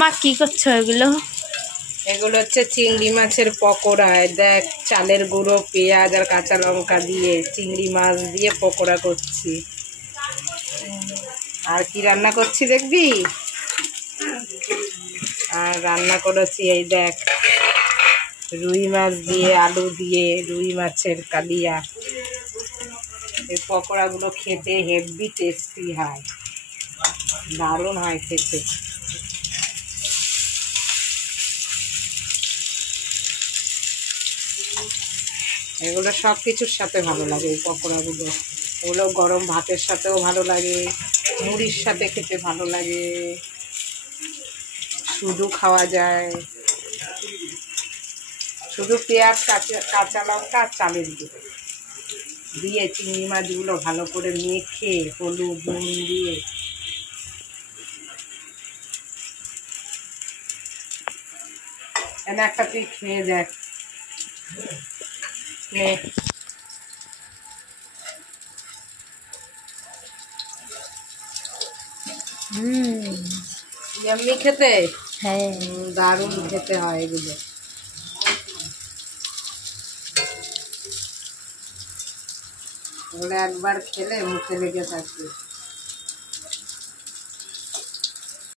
মা কি করছো এগুলো? এগুলো হচ্ছে চিংড়ি মাছের পকোড়া। দেখ, চালের গুঁড়ো, পেঁয়াজ আর কাঁচা লঙ্কা দিয়ে চিংড়ি মাছ দিয়ে পকোড়া করছি। আর কি রান্না করছি দেখবি? আর রান্না করেছি এই দেখ, রুই মাছ দিয়ে আলু দিয়ে রুই মাছের কালিয়া। এই পকোড়াগুলো খেতে হেভি টেস্টি হয়, দারুণ হয় খেতে। এগুলো সব কিছুর সাথে ভালো লাগে এই পকোড়াগুলো। এগুলো গরম ভাতের সাথেও ভালো লাগে, মুড়ির সাথে খেতে ভালো লাগে, শুধু খাওয়া যায়, শুধু পেঁয়াজ কাঁচা লঙ্কা আর চালের গুঁড়ো দিয়ে চিংড়ি মাছগুলো ভালো করে মেখে হলুদ নুন দিয়ে। এনে একটা তুই খেয়ে দেখ। এমনি খেতে হ্যাঁ, দারুণ খেতে হয় এগুলো। এগুলো একবার খেলে মুখে লেগে থাকবে।